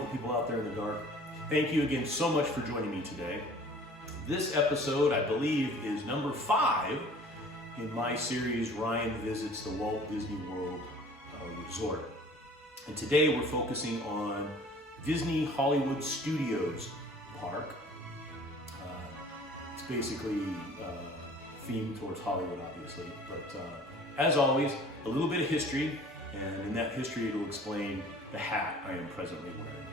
wonderful people out there in the dark. Thank you again so much for joining me today. This episode, I believe, is number 5 in my series, Ryan Visits the Walt Disney World Resort. And today we're focusing on Disney Hollywood Studios Park. It's basically themed towards Hollywood, obviously. But as always, a little bit of history, and in that history it'll explain the hat I am presently wearing.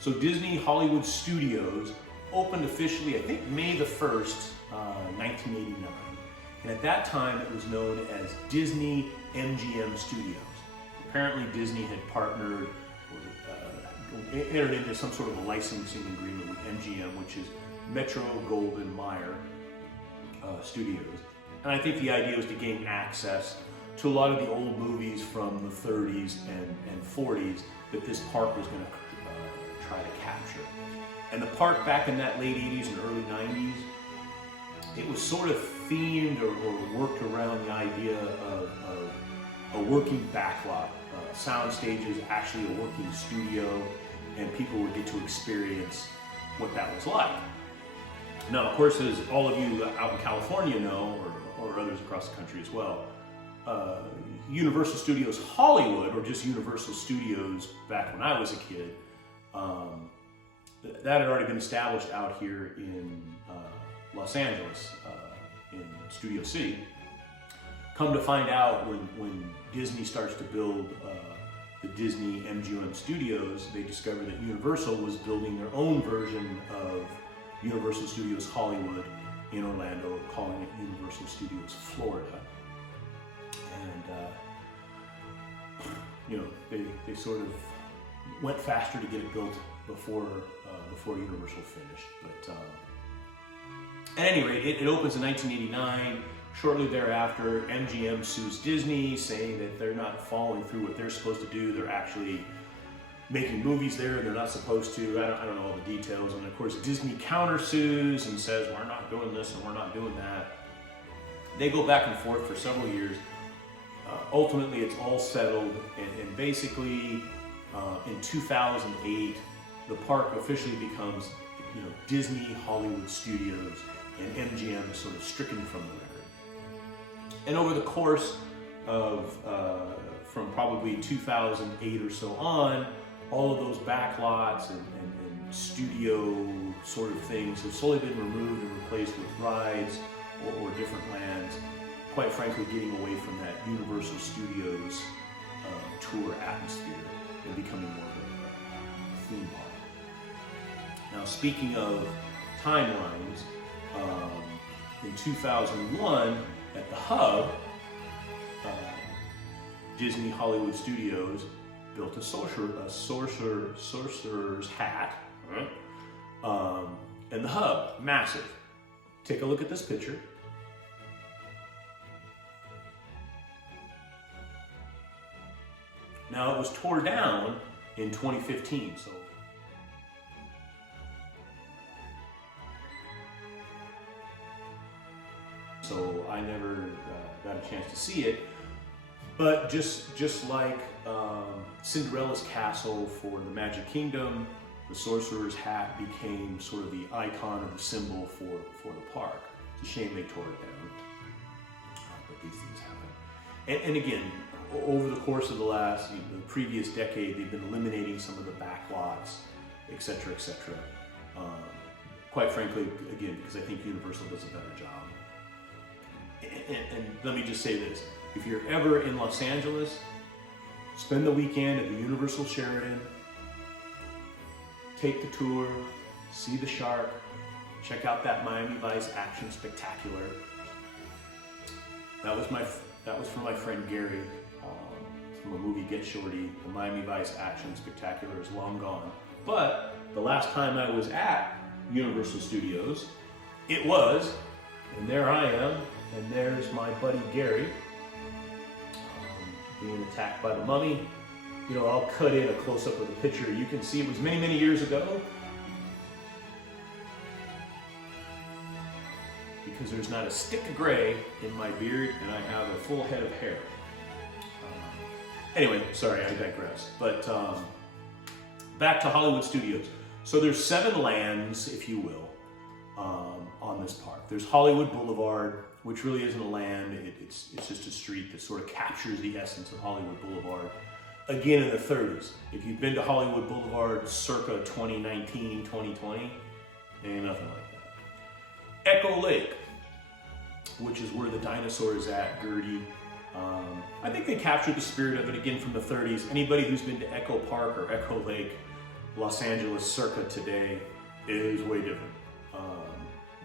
So Disney Hollywood Studios opened officially, I think, May the 1st, 1989. And at that time it was known as Disney MGM Studios. Apparently Disney had partnered or entered into some sort of a licensing agreement with MGM, which is Metro-Goldwyn-Mayer Studios. And I think the idea was to gain access to a lot of the old movies from the 30s and 40s that this park was going to try to capture. And the park back in that late 80s and early 90s, it was sort of themed or worked around the idea of a working backlot, sound stages, actually a working studio, and people would get to experience what that was like. Now, of course, as all of you out in California know, or others across the country as well, Universal Studios Hollywood, or just Universal Studios back when I was a kid, that had already been established out here in Los Angeles, in Studio City. Come to find out, when Disney starts to build the Disney MGM Studios, they discovered that Universal was building their own version of Universal Studios Hollywood in Orlando, calling it Universal Studios Florida. And they sort of went faster to get it built before Universal finished. But at any rate, it opens in 1989. Shortly thereafter, MGM sues Disney, saying that they're not following through what they're supposed to do. They're actually making movies there, and they're not supposed to. I don't know all the details. And of course, Disney countersues and says, we're not doing this and we're not doing that. They go back and forth for several years. Ultimately, it's all settled, and basically, in 2008, the park officially becomes, Disney Hollywood Studios, and MGM is sort of stricken from the record. And over the course of, from probably 2008 or so on, all of those backlots and studio sort of things have slowly been removed and replaced with rides or different lands, quite frankly getting away from that Universal Studios tour atmosphere and becoming more of a theme park. Now, speaking of timelines, in 2001 at the Hub, Disney Hollywood Studios built a sorcerer's hat, and the Hub, massive. Take a look at this picture. Now, it was tore down in 2015, so I never got a chance to see it. But just like Cinderella's castle for the Magic Kingdom, the Sorcerer's Hat became sort of the icon or the symbol for the park. It's a shame they tore it down, but these things happen. And again, over the course of the previous decade, they've been eliminating some of the backlots, et cetera, et cetera. Quite frankly, again, because I think Universal does a better job. And let me just say this. If you're ever in Los Angeles, spend the weekend at the Universal Sheraton, take the tour, see the shark, check out that Miami Vice Action Spectacular. That was from my friend Gary, from a movie Get Shorty. The Miami Vice Action Spectacular is long gone. But the last time I was at Universal Studios, it was, and there I am, and there's my buddy Gary, being attacked by the mummy. I'll cut in a close-up of the picture. You can see it was many, many years ago, because there's not a stick of gray in my beard, and I have a full head of hair. Anyway, sorry, I digress. But back to Hollywood Studios. So there's 7 lands, if you will, on this park. There's Hollywood Boulevard, which really isn't a land. It's just a street that sort of captures the essence of Hollywood Boulevard. Again, in the 30s. If you've been to Hollywood Boulevard circa 2019, 2020, ain't nothing like that. Echo Lake, which is where the dinosaur is at, Gertie. I think they captured the spirit of it again from the 30s. Anybody who's been to Echo Park or Echo Lake, Los Angeles circa today, is way different.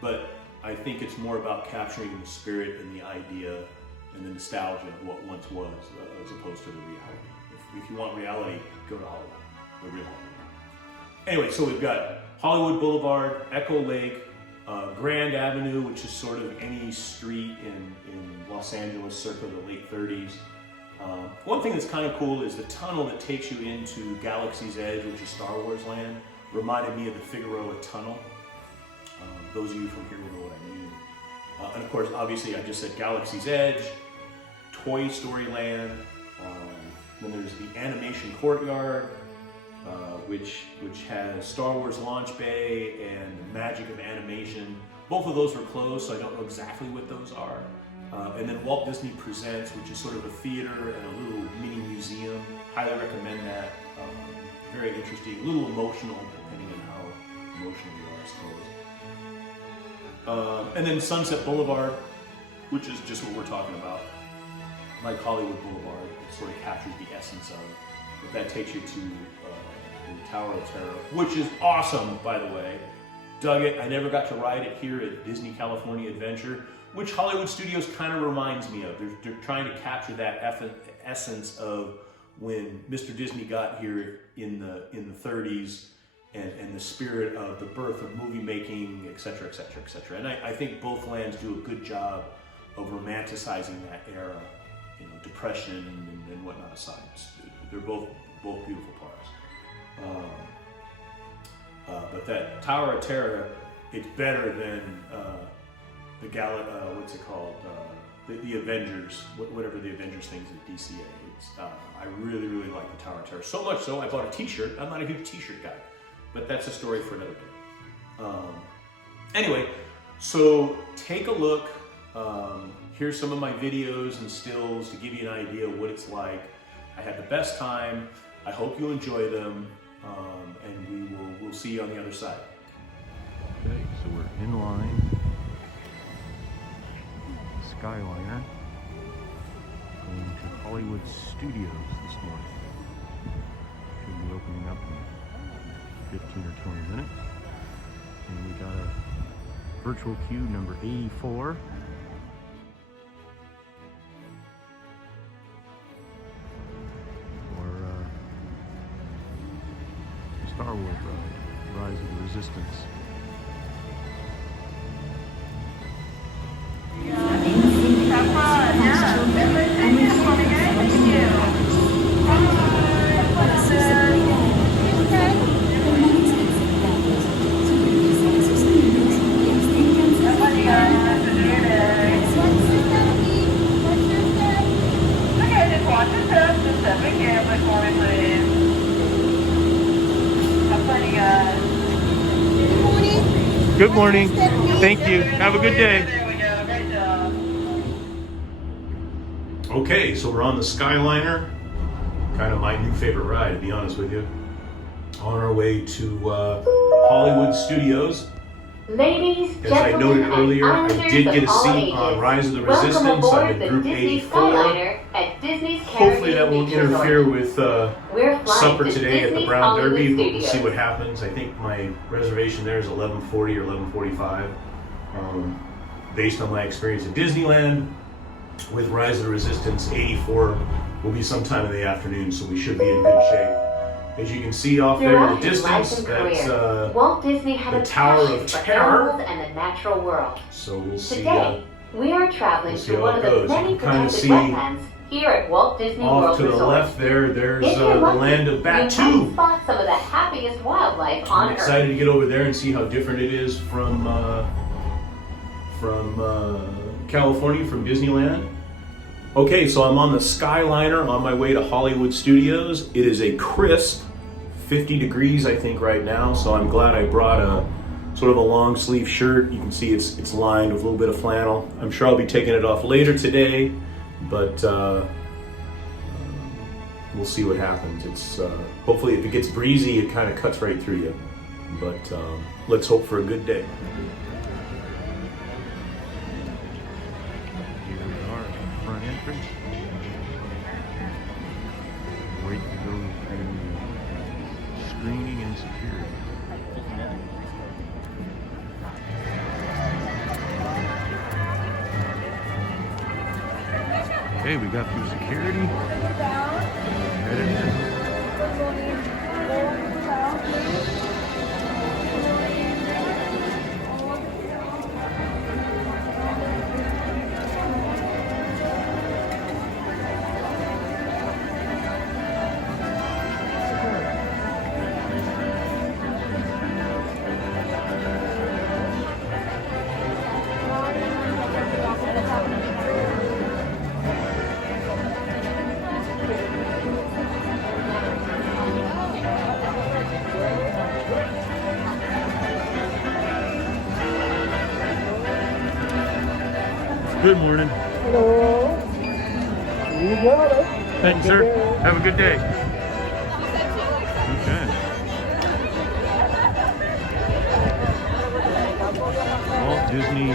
But I think it's more about capturing the spirit and the idea and the nostalgia of what once was, as opposed to the reality. If you want reality, go to Hollywood, the real Hollywood. Anyway, so we've got Hollywood Boulevard, Echo Lake, Grand Avenue, which is sort of any street in Los Angeles circa the late 30s. One thing that's kind of cool is the tunnel that takes you into Galaxy's Edge, which is Star Wars land, reminded me of the Figueroa Tunnel. Those of you from here will know what I mean. And of course, obviously, I just said Galaxy's Edge, Toy Story Land. Then there's the Animation Courtyard, which has Star Wars Launch Bay and the Magic of Animation. Both of those were closed, so I don't know exactly what those are. And then Walt Disney Presents, which is sort of a theater and a little mini museum. Highly recommend that. Very interesting, a little emotional, depending on how emotional you are, I suppose. And then Sunset Boulevard, which is just what we're talking about. Like Hollywood Boulevard, it sort of captures the essence of it. But that takes you to the Tower of Terror, which is awesome, by the way. Dug it. I never got to ride it here at Disney California Adventure, which Hollywood Studios kind of reminds me of. They're trying to capture that essence of when Mr. Disney got here in the 30s and the spirit of the birth of movie making, et cetera, et cetera, et cetera. And I think both lands do a good job of romanticizing that era, Depression and whatnot aside. They're both beautiful parks. But that Tower of Terror, it's better than what's it called? The Avengers, whatever the Avengers things at DCA. I really, really like the Tower of Terror. So much so, I bought a t-shirt. I'm not a huge t-shirt guy, but that's a story for another day. Anyway, so take a look. Here's some of my videos and stills to give you an idea of what it's like. I had the best time. I hope you enjoy them, and we'll see you on the other side. Okay, so we're in line. Skyliner going to Hollywood Studios this morning. Should be opening up in 15 or 20 minutes. And we got a virtual queue number 84. Star Wars ride, Rise of the Resistance. Good morning. Thank you. Have a good day. Okay, so we're on the Skyliner. Kind of my new favorite ride, to be honest with you. On our way to Hollywood Studios. Ladies, as I noted earlier, I did get a seat on Rise of the Resistance. I'm in Group 84. Hopefully that won't interfere with supper today at the Brown Derby, but we'll see what happens. I think my reservation there is 11:40 or 11:45. Based on my experience at Disneyland, with Rise of the Resistance, 84 will be sometime in the afternoon, so we should be in good shape. As you can see off there in the distance, that's Walt Disney had the Tower of Terror and the natural world. So we'll see. Today, we are traveling to one of the many protected wetlands here at Walt Disney World Resort. Off to the left there's the land of Batu. You might spot some of the happiest wildlife on Earth. I'm excited to get over there and see how different it is from California, from Disneyland. Okay, so I'm on the Skyliner on my way to Hollywood Studios. It is a crisp 50 degrees, I think, right now. So I'm glad I brought a sort of a long sleeve shirt. You can see it's lined with a little bit of flannel. I'm sure I'll be taking it off later today, but we'll see what happens. It's hopefully if it gets breezy, it kind of cuts right through you. But let's hope for a good day. Here we are at the front entrance. Wait to go through screening and security. Okay, we got through security. Headed in. Good morning. Hello. You got it. Thank you, sir. Have a good day. Okay. Walt Disney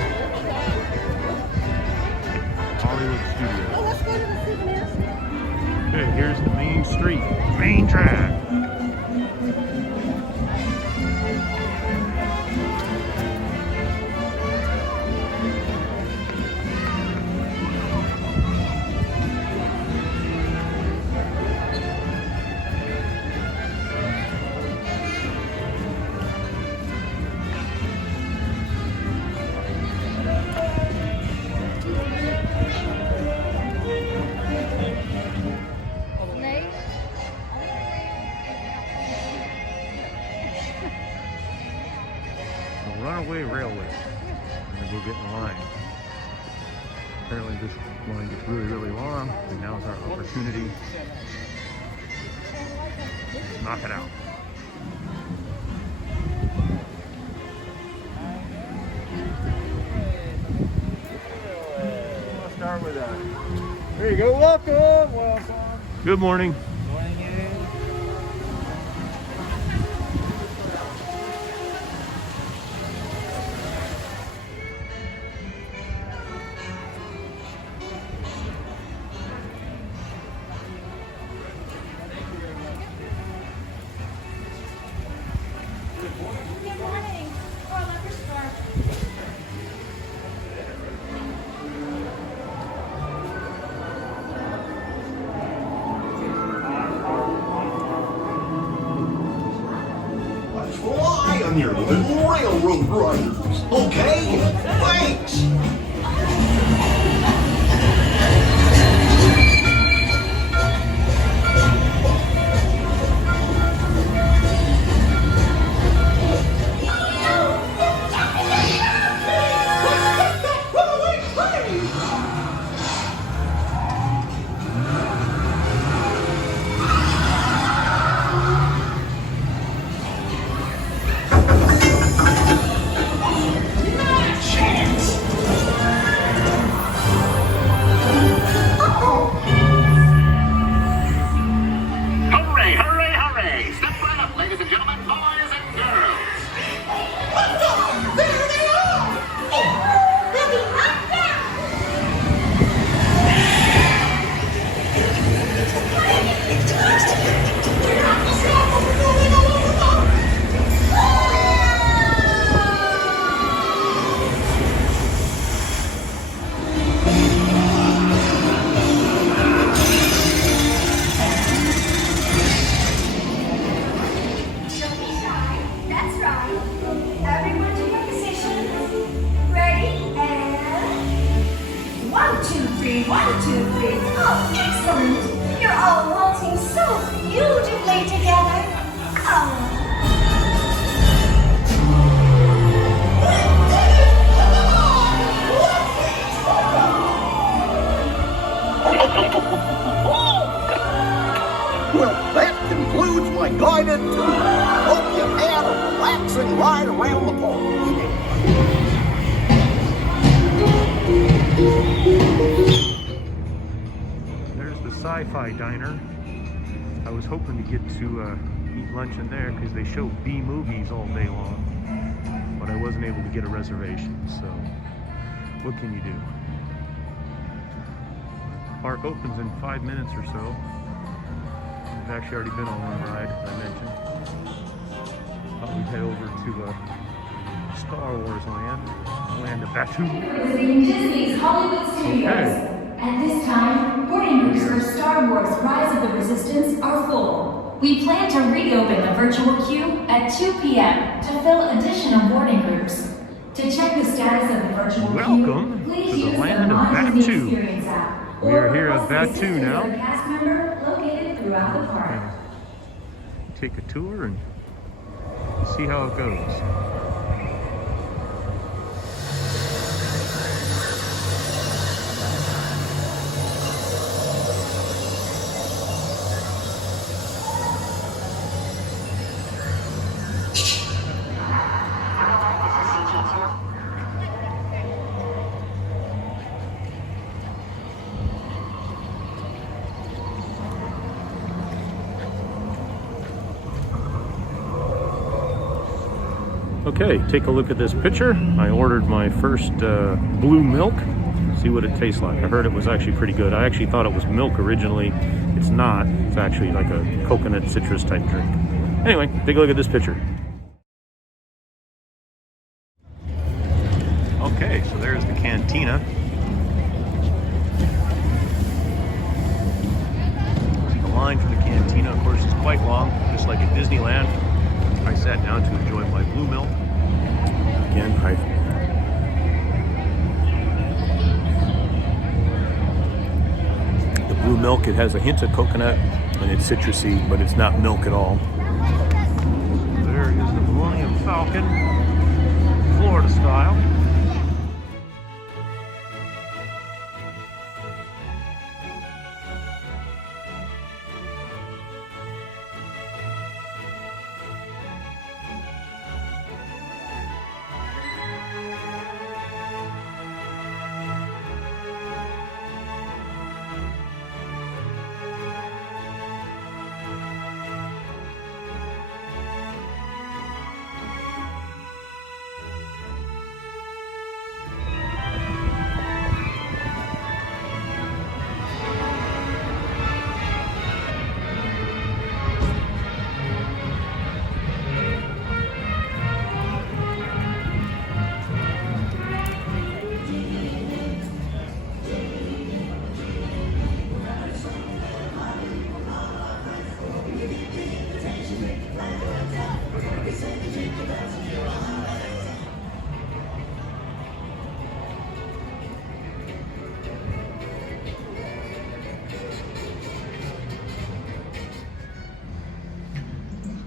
Hollywood Studios. Okay, here's the main street, main track. Runaway Railway. We're gonna go get in line. Apparently this line gets really long, and now is our opportunity to knock it out. We'll start with that. There you go. Welcome. Welcome. Good morning. Morning, Ed. Good morning. Oh, I love your scarf. Fly on your little railroad riders, okay? Thanks! Hooray, hooray, hooray! Step right up, ladies and gentlemen, boys and girls. There they are! They'll be right back! Don't be shy. That's right. Everyone to your positions. Ready? And 1, 2, 3, 1, 2, 3. Oh, excellent. You're all waltzing so beautifully together. Oh. Well, that concludes my guided tour. right around the park. There's the Sci-Fi Diner. I was hoping to get to eat lunch in there because they show B movies all day long, but I wasn't able to get a reservation, so what can you do? Park opens in 5 minutes or so. I've actually already been on one ride, as I mentioned. Thought we'd head over to Star Wars land of Batuu. Visiting Disney's Hollywood Studios. Okay. At this time, boarding groups for Star Wars Rise of the Resistance are full. We plan to reopen the virtual queue at 2 p.m. to fill additional boarding groups. To check the status of the virtual Welcome queue, please to the use land of My Disney Batuu. Experience app. We are here at Batuu now. A cast member located throughout the park. Take a tour and see how it goes. Okay, take a look at this picture. I ordered my first blue milk. See what it tastes like. I heard it was actually pretty good. I actually thought it was milk originally. It's not. It's actually like a coconut citrus type drink. Anyway, take a look at this picture. Okay, so there's the cantina. The line for the cantina, of course, is quite long, just like at Disneyland. I sat down to enjoy my blue milk. Again, the blue milk, it has a hint of coconut and it's citrusy, but it's not milk at all. There is the Millennium Falcon, Florida style.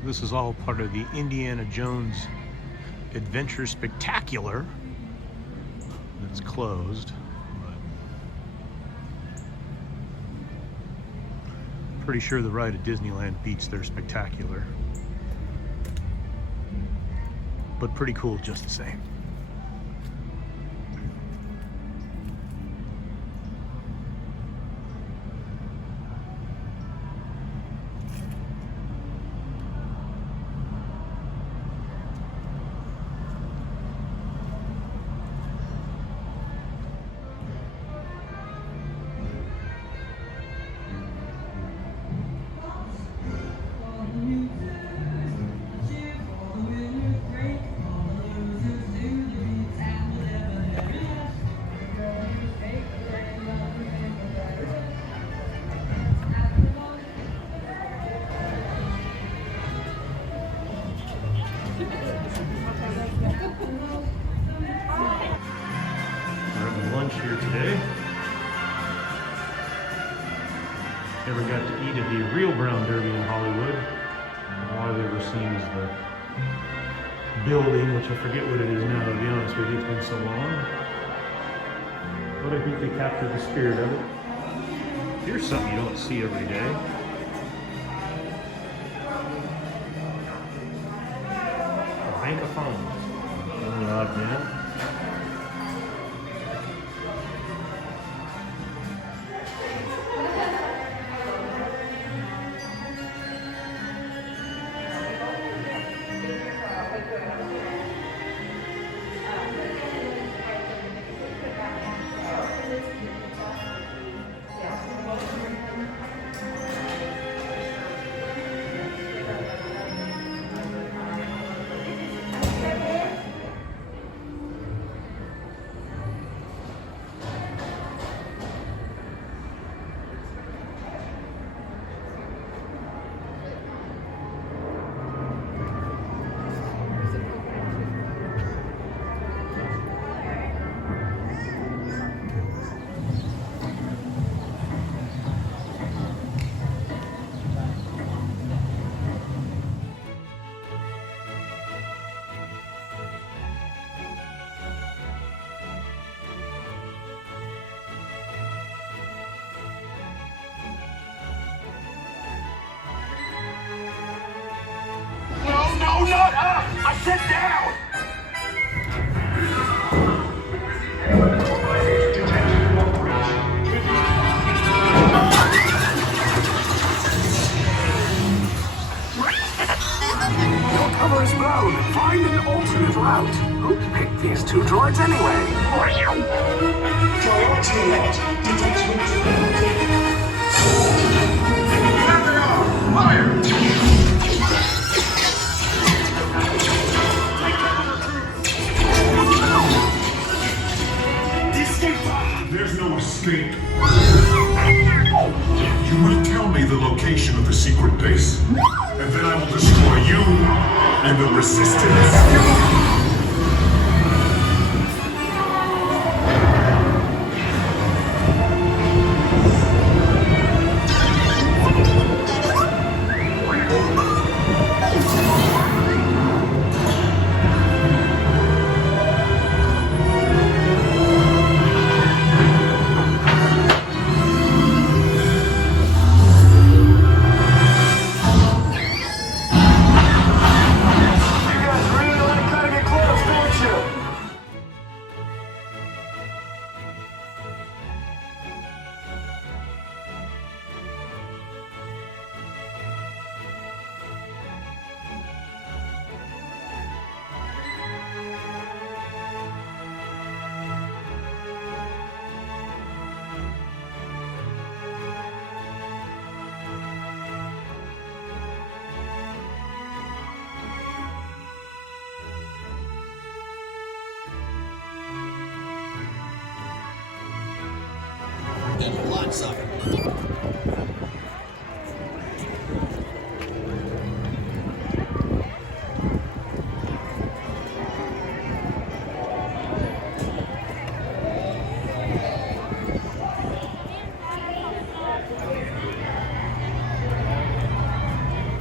This is all part of the Indiana Jones Adventure Spectacular. It's closed, but pretty sure the ride at Disneyland beats their Spectacular. But pretty cool just the same. Here today. Never got to eat at the real Brown Derby in Hollywood. All I've ever seen is the building, which I forget what it is now, to be honest with you, it's been so long. But I think they captured the spirit of it. Here's something you don't see every day. A Francophone. I'm the odd man. No, not up! I said down! Your cover is blown. Find an alternate route. Who picked these two droids anyway? Priority elect. Detachment terminated. There they are! Fire! There's no escape. You will tell me the location of the secret base, and then I will destroy you and the Resistance. And lots of it.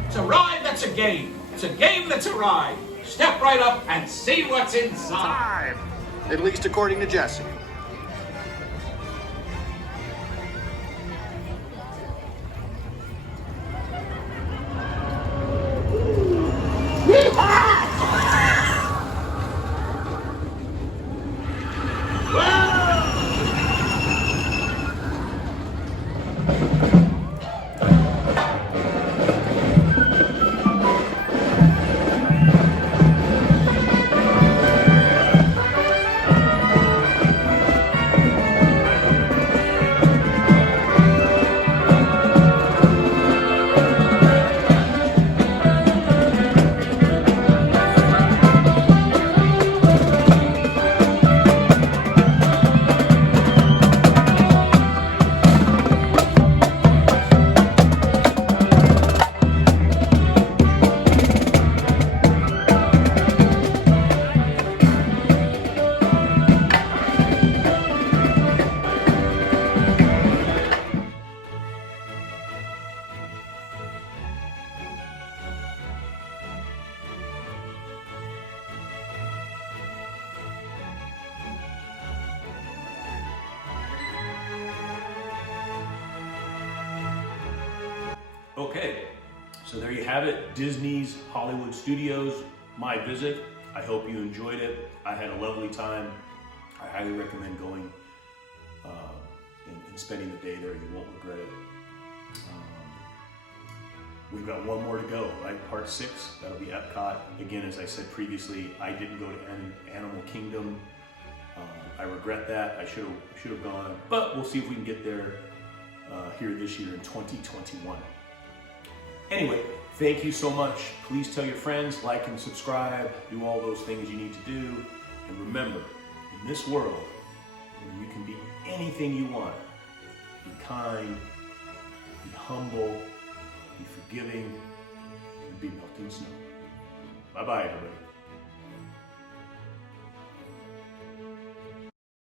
It's a ride that's a game. It's a game that's a ride. Step right up and see what's inside. At least according to Jesse. Okay, so there you have it, Disney's Hollywood Studios, my visit. I hope you enjoyed it. I had a lovely time. I highly recommend going and spending the day there. You won't regret it. We've got one more to go, right? Part 6, that'll be Epcot. Again, as I said previously, I didn't go to Animal Kingdom. I regret that. I should have gone, but we'll see if we can get there here this year in 2021. Anyway, thank you so much. Please tell your friends, like and subscribe, do all those things you need to do. And remember, in this world, where you can be anything you want, be kind, be humble, be forgiving, and be melting snow. Bye-bye, everybody.